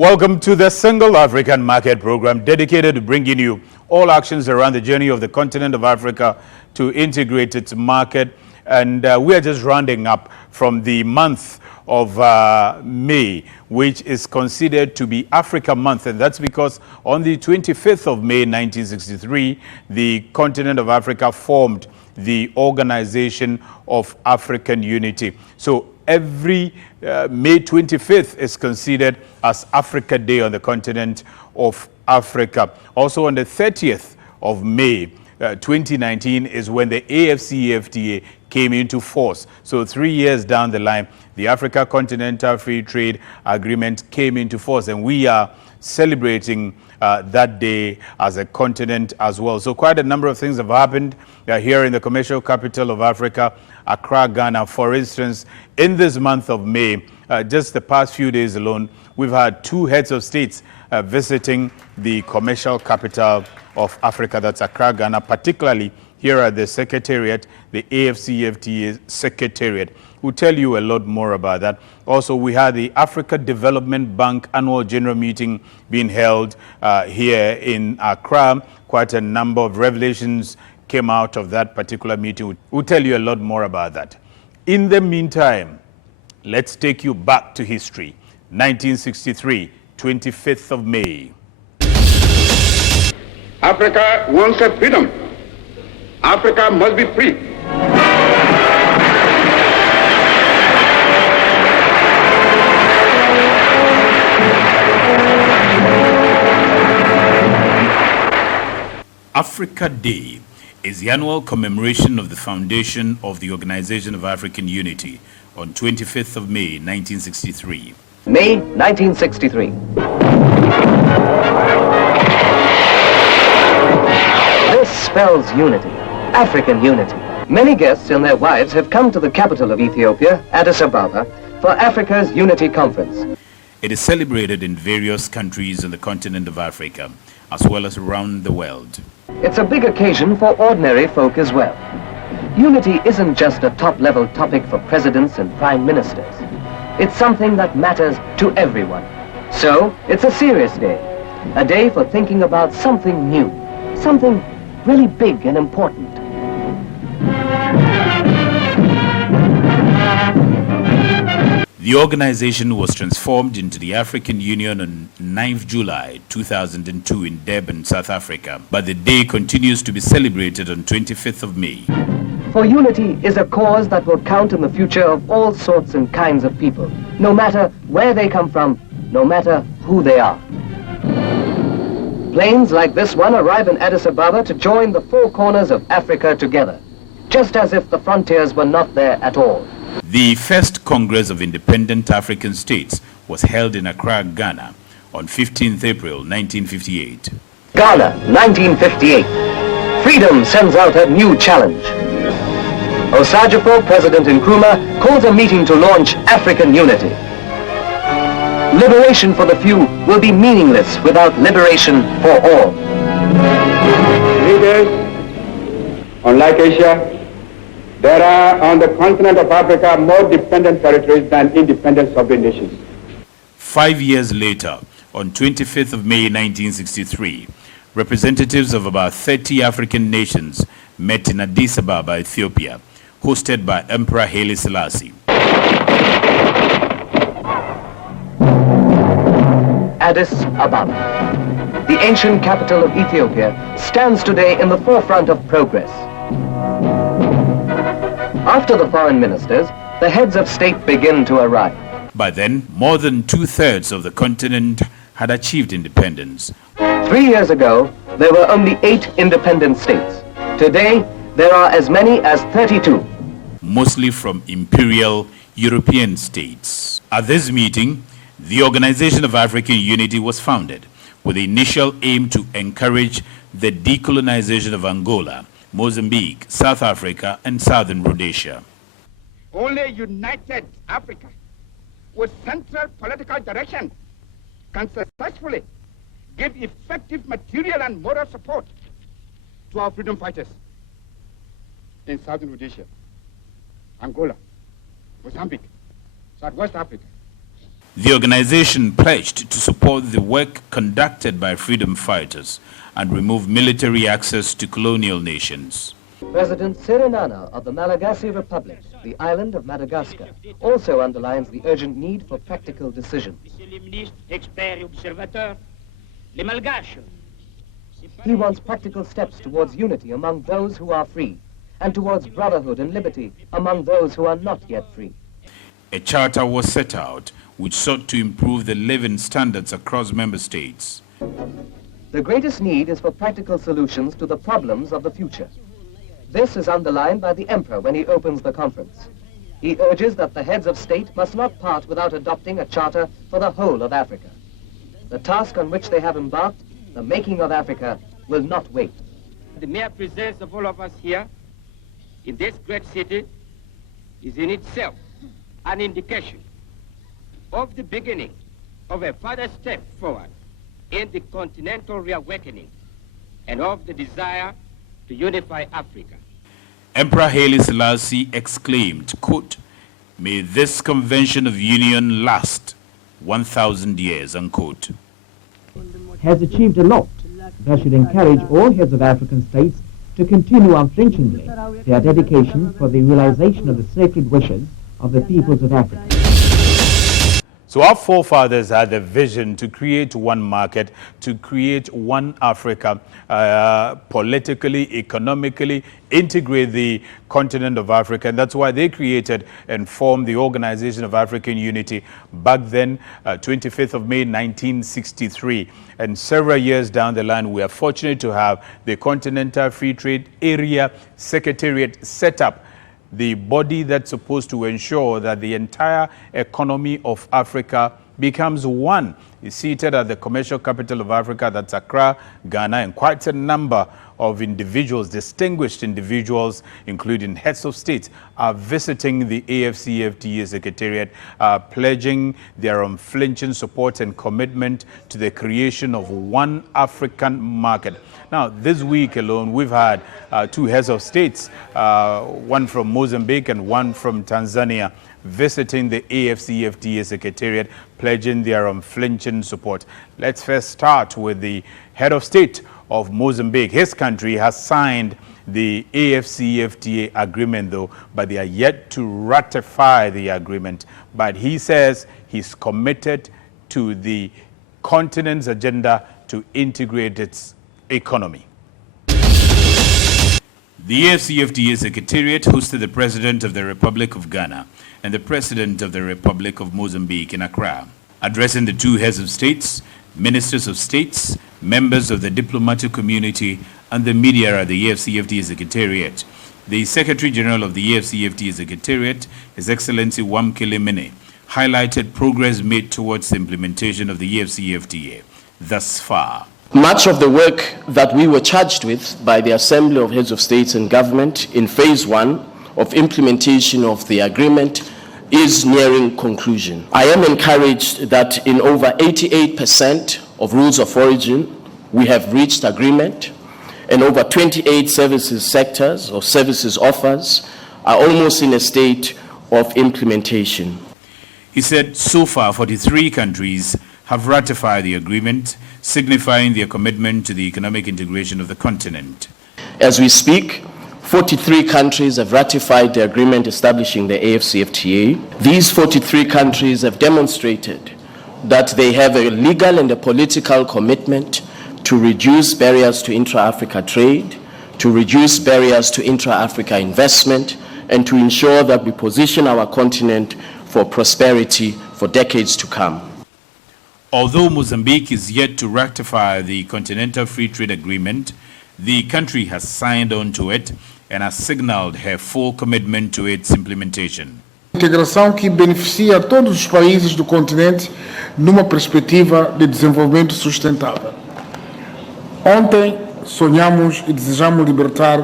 Welcome to the Single African Market Program, dedicated to bringing you all actions around the journey of the continent of Africa to integrate its market. And we are just rounding up from the month of May, which is considered to be Africa Month. And that's because on the 25th of May, 1963, the continent of Africa formed the Organization of African Unity. So every May 25th is considered as Africa Day on the continent of Africa. Also on the 30th of May 2019 is when the AfCFTA came into force. So 3 years down the line, the Africa Continental Free Trade Agreement came into force, and we are celebrating that day as a continent as well. So quite a number of things have happened here in the commercial capital of Africa, Accra, Ghana. For instance, in this month of May, just the past few days alone, we've had two heads of states visiting the commercial capital of Africa, that's Accra, Ghana, particularly here at the Secretariat, the AfCFTA Secretariat. We'll tell you a lot more about that. Also, we had the Africa Development Bank Annual General Meeting being held here in Accra. Quite a number of revelations came out of that particular meeting. We'll tell you a lot more about that. In the meantime, let's take you back to history. 1963, 25th of May. Africa wants a freedom. Africa must be free. Africa Day is the annual commemoration of the foundation of the Organization of African Unity on 25th of May, 1963. May 1963. This spells unity, African unity. Many guests and their wives have come to the capital of Ethiopia, Addis Ababa, for Africa's Unity Conference. It is celebrated in various countries on the continent of Africa, as well as around the world. It's a big occasion for ordinary folk as well. Unity isn't just a top-level topic for presidents and prime ministers. It's something that matters to everyone. So, it's a serious day. A day for thinking about something new, something really big and important. The organization was transformed into the African Union on 9th July 2002 in Durban, South Africa, but the day continues to be celebrated on 25th of May. For unity is a cause that will count in the future of all sorts and kinds of people, no matter where they come from, no matter who they are. Planes like this one arrive in Addis Ababa to join the four corners of Africa together, just as if the frontiers were not there at all. The first Congress of Independent African States was held in Accra, Ghana on 15th April 1958. Ghana, 1958. Freedom sends out a new challenge. Osajapho, President Nkrumah, calls a meeting to launch African unity. Liberation for the few will be meaningless without liberation for all. Leaders, unlike Asia, there are on the continent of Africa more dependent territories than independent sovereign nations. 5 years later, on 25th of May 1963, representatives of about 30 African nations met in Addis Ababa, Ethiopia, hosted by Emperor Haile Selassie. Addis Ababa, the ancient capital of Ethiopia, stands today in the forefront of progress. After the foreign ministers, the heads of state begin to arrive. By then, more than 2/3 of the continent had achieved independence. 3 years ago, there were only 8 independent states. Today, there are as many as 32. Mostly from imperial European states. At this meeting, the Organization of African Unity was founded with the initial aim to encourage the decolonization of Angola, Mozambique, South Africa, and Southern Rhodesia. Only a united Africa with central political direction can successfully give effective material and moral support to our freedom fighters in Southern Rhodesia, Angola, Mozambique, Southwest Africa. The organization pledged to support the work conducted by freedom fighters and remove military access to colonial nations. President Serenana of the Malagasy Republic, the island of Madagascar, also underlines the urgent need for practical decisions. He wants practical steps towards unity among those who are free, and towards brotherhood and liberty among those who are not yet free. A charter was set out which sought to improve the living standards across member states. The greatest need is for practical solutions to the problems of the future. This is underlined by the Emperor when he opens the conference. He urges that the heads of state must not part without adopting a charter for the whole of Africa. The task on which they have embarked, the making of Africa, will not wait. The mere presence of all of us here in this great city is in itself an indication of the beginning of a further step forward in the continental reawakening and of the desire to unify Africa. Emperor Haile Selassie exclaimed, quote, "May this convention of union last 1,000 years," unquote. Has achieved a lot that should encourage all heads of African states to continue unflinchingly their dedication for the realization of the sacred wishes of the peoples of Africa. So our forefathers had the vision to create one market, to create one Africa, politically, economically, integrate the continent of Africa. And that's why they created and formed the Organization of African Unity back then, 25th of May, 1963. And several years down the line, we are fortunate to have the Continental Free Trade Area Secretariat set up, the body that's supposed to ensure that the entire economy of Africa becomes one. It's seated at the commercial capital of Africa, that's Accra, Ghana, and quite a number of individuals, distinguished individuals, including heads of states, are visiting the AfCFTA Secretariat, pledging their unflinching support and commitment to the creation of one African market. Now, this week alone, we've had two heads of states, one from Mozambique and one from Tanzania, visiting the AfCFTA Secretariat, pledging their unflinching support. Let's first start with the head of state of Mozambique. His country has signed the AfCFTA agreement, though, but they are yet to ratify the agreement. But he says he's committed to the continent's agenda to integrate its economy. The AfCFTA Secretariat hosted the President of the Republic of Ghana and the President of the Republic of Mozambique in Accra. Addressing the two heads of states, ministers of states, members of the diplomatic community, and the media at the AfCFTA Secretariat, the Secretary General of the AfCFTA Secretariat, His Excellency Wamkele Mene, highlighted progress made towards the implementation of the AfCFTA thus far. Much of the work that we were charged with by the Assembly of Heads of States and Government in phase 1 of implementation of the agreement is nearing conclusion. I am encouraged that in over 88% of rules of origin, we have reached agreement, and over 28 services sectors or services offers are almost in a state of implementation. He said so far 43 countries have ratified the agreement, signifying their commitment to the economic integration of the continent. As we speak, 43 countries have ratified the agreement establishing the AfCFTA. These 43 countries have demonstrated that they have a legal and a political commitment to reduce barriers to intra-Africa trade, to reduce barriers to intra-Africa investment, and to ensure that we position our continent for prosperity for decades to come. Although Mozambique is yet to ratify the Continental Free Trade Agreement, the country has signed on to it and has signaled her full commitment to its implementation. Integração que beneficia todos os países do continente numa perspectiva de desenvolvimento sustentável. Ontem sonhamos e desejamos libertar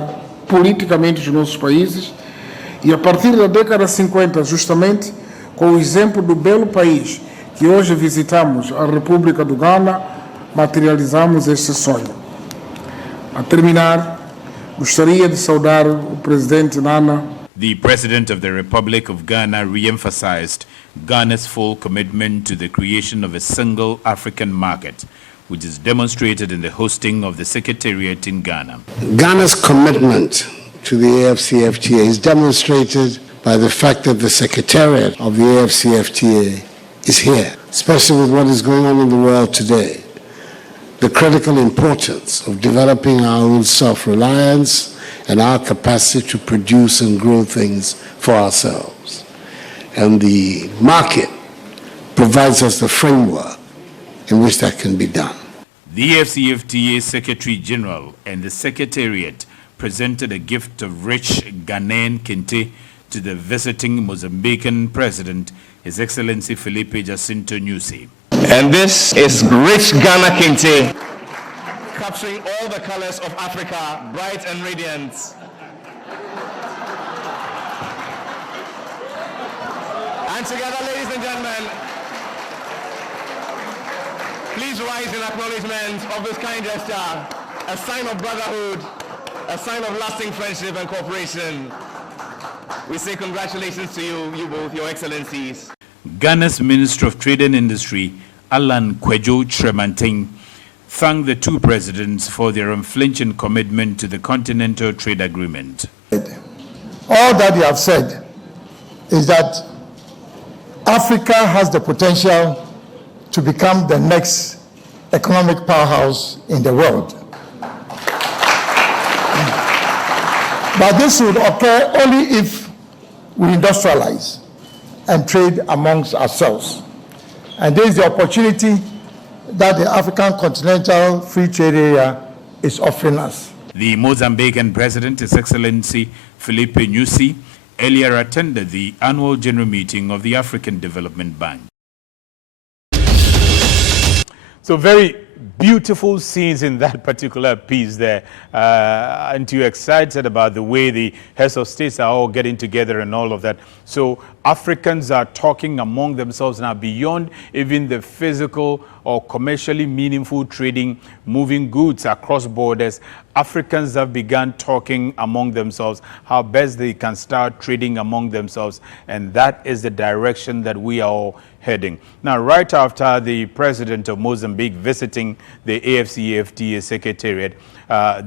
politicamente os nossos países e a partir da década 50, justamente com o exemplo do belo país que hoje visitamos, a República do Ghana, materializamos este sonho. A terminar, gostaria de saudar o presidente Nana. The President of the Republic of Ghana re-emphasized Ghana's full commitment to the creation of a single African market, which is demonstrated in the hosting of the Secretariat in Ghana. Ghana's commitment to the AfCFTA is demonstrated by the fact that the Secretariat of the AfCFTA is here, especially with what is going on in the world today. The critical importance of developing our own self-reliance and our capacity to produce and grow things for ourselves. And the market provides us the framework in which that can be done. The AfCFTA Secretary General and the Secretariat presented a gift of rich Ghanaian kente to the visiting Mozambican President, His Excellency Felipe Jacinto Nyusi. And this is rich Ghana kente, capturing all the colors of Africa, bright and radiant. And together, ladies and gentlemen, please rise in acknowledgement of this kind gesture, a sign of brotherhood, a sign of lasting friendship and cooperation. We say congratulations to you both, Your Excellencies. Ghana's Minister of Trade and Industry, Alan Kwejo Tremantin, thanked the two presidents for their unflinching commitment to the Continental Trade Agreement. All that they have said is that Africa has the potential to become the next economic powerhouse in the world. But this would occur only if we industrialize and trade amongst ourselves. And this is the opportunity that the African Continental Free Trade Area is offering us. The Mozambican President, His Excellency Felipe Nyusi, earlier attended the annual general meeting of the African Development Bank. So very beautiful scenes in that particular piece there. Aren't you excited about the way the heads of states are all getting together and all of that? So Africans are talking among themselves now beyond even the physical or commercially meaningful trading, moving goods across borders. Africans have begun talking among themselves how best they can start trading among themselves, and that is the direction that we are all heading. Now, right after the president of Mozambique visiting the AfCFTA Secretariat,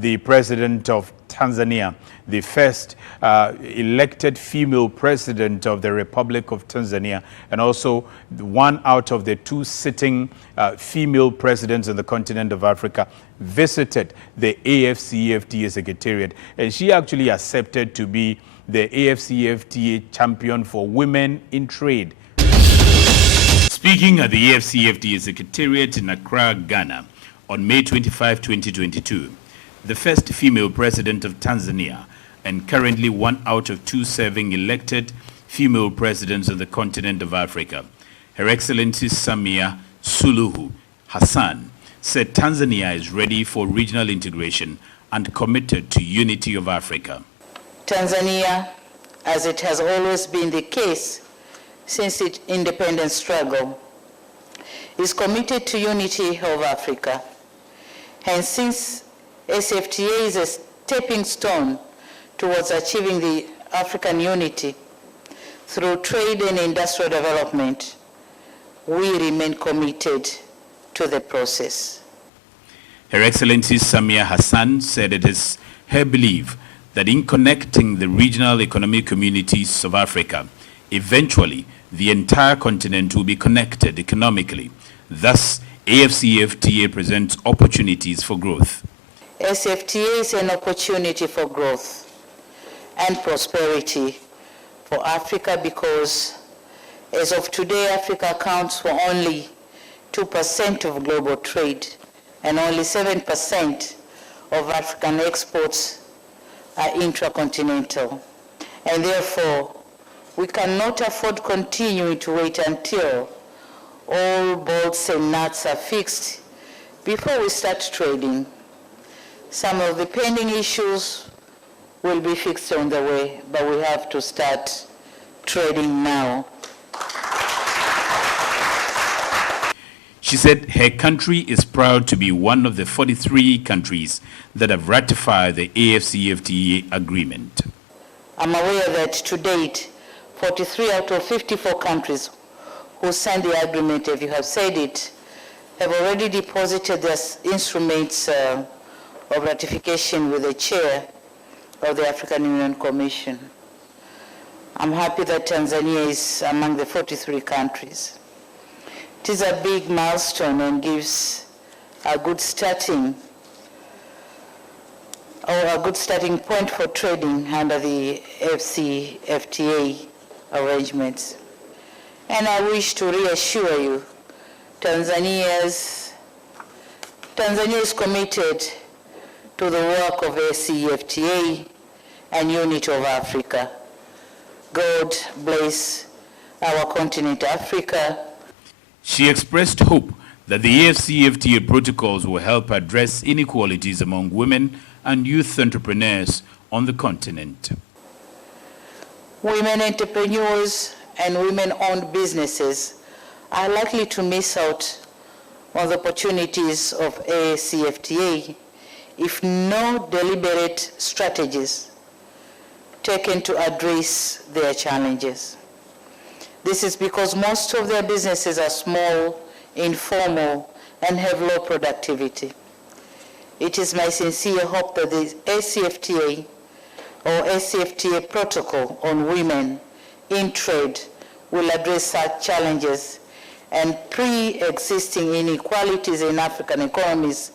the president of Tanzania, the first elected female president of the Republic of Tanzania, and also one out of the two sitting female presidents in the continent of Africa, visited the AfCFTA Secretariat. And she actually accepted to be the AfCFTA champion for women in trade. Speaking at the AfCFTA Secretariat in Accra, Ghana, on May 25, 2022, the first female president of Tanzania and currently one out of two serving elected female presidents of the continent of Africa, Her Excellency Samia Suluhu Hassan, said Tanzania is ready for regional integration and committed to unity of Africa. Tanzania, as it has always been the case since its independence struggle, is committed to unity of Africa. And since AfCFTA is a stepping stone towards achieving the African unity through trade and industrial development, we remain committed to the process. Her Excellency Samia Hassan said it is her belief that in connecting the regional economic communities of Africa, eventually the entire continent will be connected economically. Thus, AfCFTA presents opportunities for growth. AfCFTA is an opportunity for growth and prosperity for Africa because, as of today, Africa accounts for only 2% of global trade, and only 7% of African exports are intracontinental. And therefore, we cannot afford continuing to wait until all bolts and nuts are fixed before we start trading. Some of the pending issues will be fixed on the way, but we have to start trading now. She said her country is proud to be one of the 43 countries that have ratified the AfCFTA agreement. I'm aware that to date, 43 out of 54 countries who signed the agreement, if you have said it, have already deposited their instruments of ratification with the chair of the African Union Commission. I'm happy that Tanzania is among the 43 countries. It is a big milestone and gives a good starting point for trading under the AfCFTA arrangements. And I wish to reassure you, Tanzania is committed to the work of AfCFTA and unity of Africa. God bless our continent, Africa. She expressed hope that the AfCFTA protocols will help address inequalities among women and youth entrepreneurs on the continent. Women entrepreneurs and women-owned businesses are likely to miss out on the opportunities of AfCFTA if no deliberate strategies taken to address their challenges. This is because most of their businesses are small, informal, and have low productivity. It is my sincere hope that the AfCFTA or AfCFTA protocol on women in trade will address such challenges and pre-existing inequalities in African economies,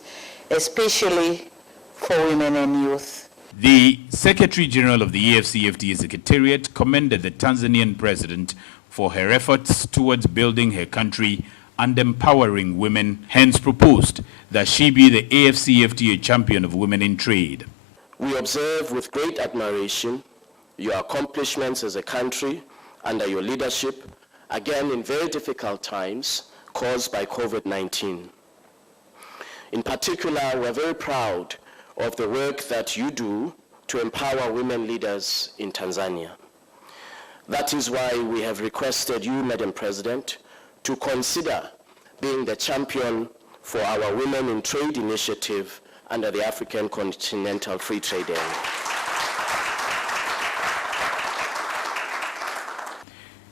especially for women and youth. The Secretary General of the AfCFTA Secretariat commended the Tanzanian president for her efforts towards building her country and empowering women, hence proposed that she be the AfCFTA champion of women in trade. We observe with great admiration your accomplishments as a country under your leadership, again in very difficult times caused by COVID-19. In particular, we're very proud of the work that you do to empower women leaders in Tanzania. That is why we have requested you, Madam President, to consider being the champion for our Women in Trade initiative under the African Continental Free Trade Area.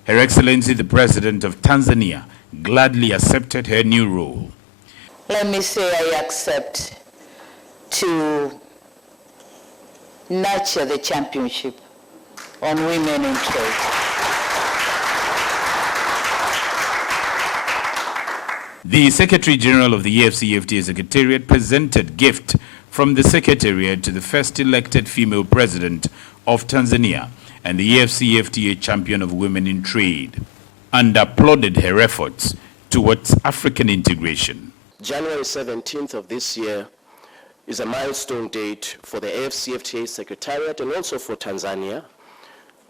Her Excellency the President of Tanzania gladly accepted her new role. Let me say I accept to nurture the championship on women in trade. The Secretary General of the AfCFTA Secretariat presented gift from the Secretariat to the first elected female president of Tanzania and the AfCFTA champion of women in trade, and applauded her efforts towards African integration. January 17th of this year is a milestone date for the AfCFTA Secretariat and also for Tanzania,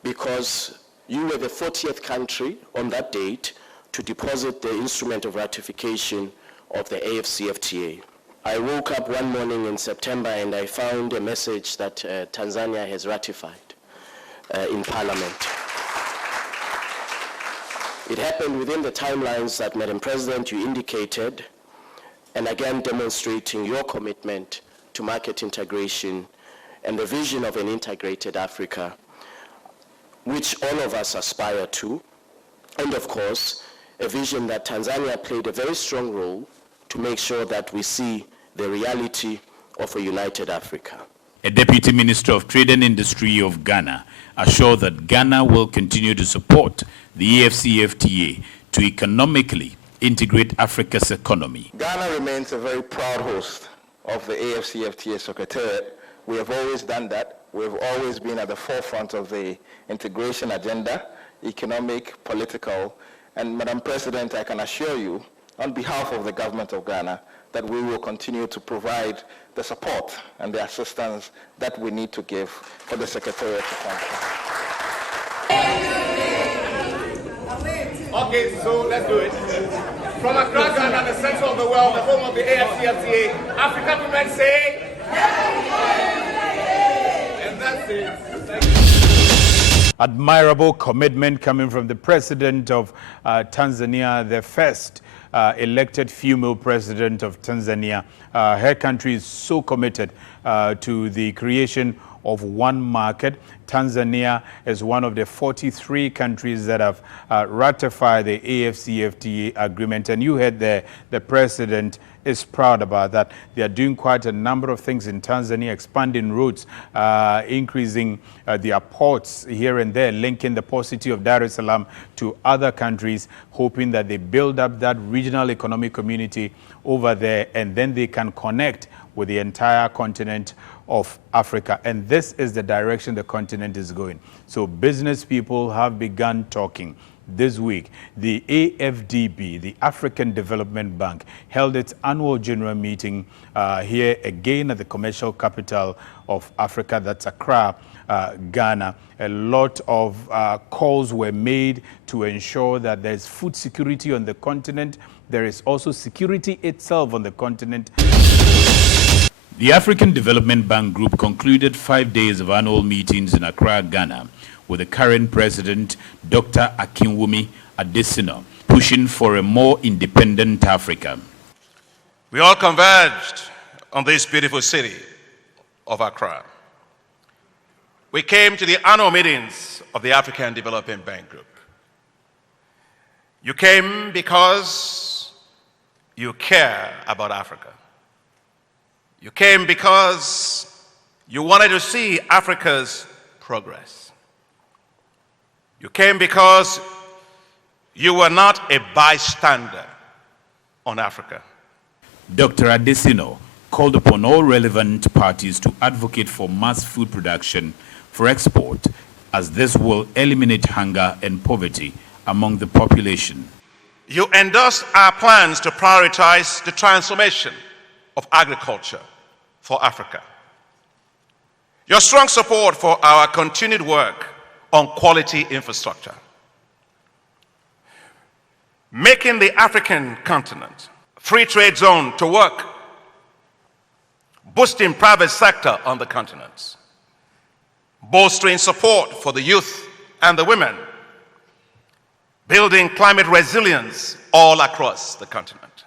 because you were the 40th country on that date to deposit the instrument of ratification of the AfCFTA. I woke up one morning in September and I found a message that Tanzania has ratified in Parliament. It happened within the timelines that, Madam President, you indicated, and again demonstrating your commitment to market integration and the vision of an integrated Africa, which all of us aspire to, and of course, a vision that Tanzania played a very strong role to make sure that we see the reality of a united Africa. A Deputy Minister of Trade and Industry of Ghana assured that Ghana will continue to support the AfCFTA to economically integrate Africa's economy. Ghana remains a very proud host of the AfCFTA Secretariat. We have always done that. We've always been at the forefront of the integration agenda, economic, political, and Madam President, I can assure you, on behalf of the government of Ghana, that we will continue to provide the support and the assistance that we need to give for the Secretariat to function. Okay, so let's do it. From across Ghana, the center of the world, the home of the AfCFTA, African women say, and that's it. Thank you. Admirable commitment coming from the president of Tanzania, the first elected female president of Tanzania. Her country is so committed to the creation of one market. Tanzania is one of the 43 countries that have ratified the AfCFTA agreement. And you heard the president is proud about that. They are doing quite a number of things in Tanzania, expanding routes, increasing their ports here and there, linking the port city of Dar es Salaam to other countries, hoping that they build up that regional economic community over there, and then they can connect with the entire continent of Africa. And this is the direction the continent is going. So business people have begun talking. This week, the AFDB, the African Development Bank, held its annual general meeting here again at the commercial capital of Africa, that's Accra, Ghana. A lot of calls were made to ensure that there's food security on the continent. There is also security itself on the continent. The African Development Bank Group concluded 5 days of annual meetings in Accra, Ghana, with the current president, Dr. Adesina, pushing for a more independent Africa. We all converged on this beautiful city of Accra. We came to the annual meetings of the African Development Bank Group. You came because you care about Africa. You came because you wanted to see Africa's progress. You came because you were not a bystander on Africa. Dr. Adesina called upon all relevant parties to advocate for mass food production for export, as this will eliminate hunger and poverty among the population. You endorsed our plans to prioritize the transformation of agriculture for Africa. Your strong support for our continued work on quality infrastructure, making the African continent free trade zone to work, boosting private sector on the continent, bolstering support for the youth and the women, building climate resilience all across the continent.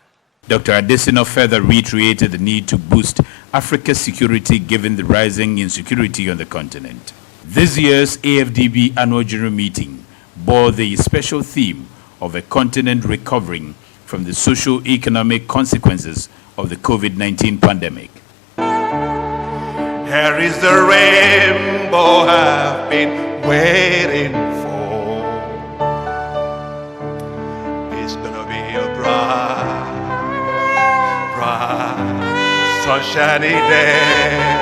Dr. Adesina further reiterated the need to boost Africa's security given the rising insecurity on the continent. This year's AFDB annual general meeting bore the special theme of a continent recovering from the socio-economic consequences of the COVID-19 pandemic. Here is the rainbow I've been waiting for. It's gonna be a bright, bright, sunshiny day.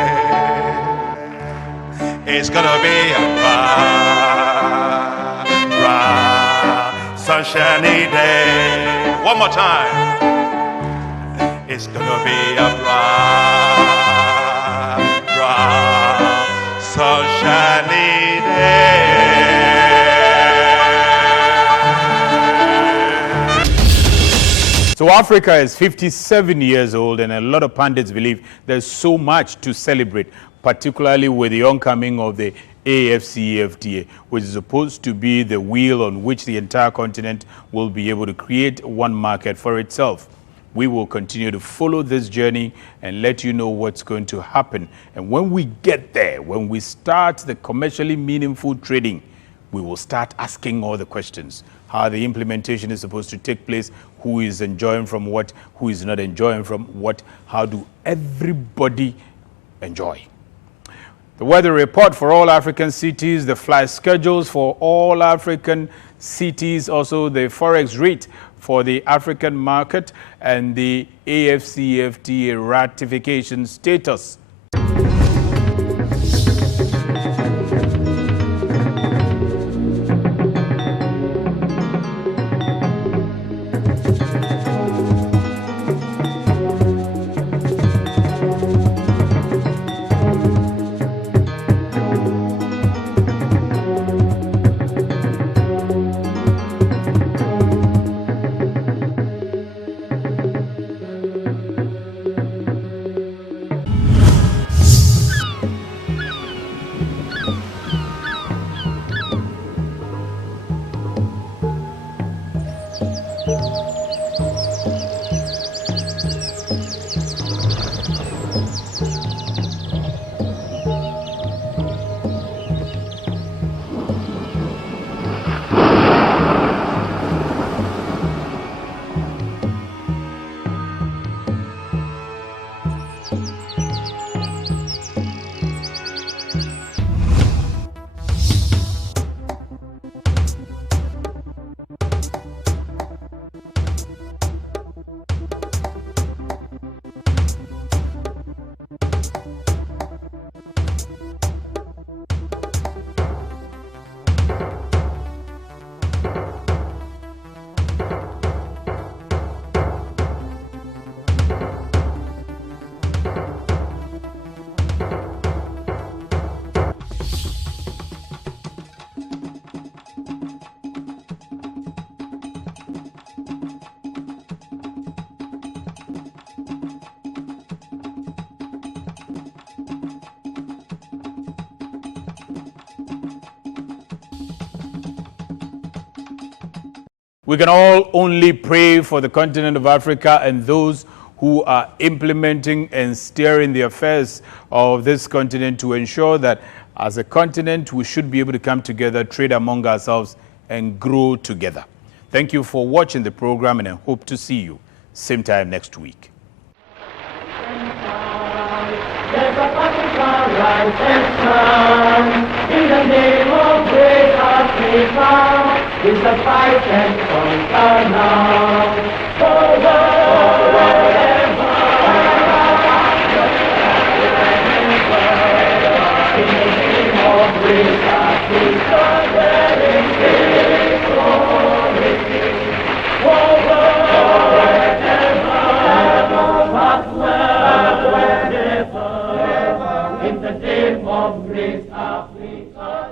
It's gonna be a bright, bright, sunshiny day. One more time. It's gonna be a bright, bright, sunshiny day. So Africa is 57 years old, and a lot of pundits believe there's so much to celebrate, particularly with the oncoming of the AfCFTA, which is supposed to be the wheel on which the entire continent will be able to create one market for itself. We will continue to follow this journey and let you know what's going to happen. And when we get there, when we start the commercially meaningful trading, we will start asking all the questions. How the implementation is supposed to take place, who is enjoying from what, who is not enjoying from what, how do everybody enjoy. The weather report for all African cities, the flight schedules for all African cities, also the forex rate for the African market, and the AfCFTA ratification status. We can all only pray for the continent of Africa and those who are implementing and steering the affairs of this continent to ensure that as a continent we should be able to come together, trade among ourselves and grow together. Thank you for watching the program and I hope to see you same time next week. In the name of great Africa, is the fight and conquer now. Forever. In the name of great Africa, there is victory. Forever. In the name of great Africa.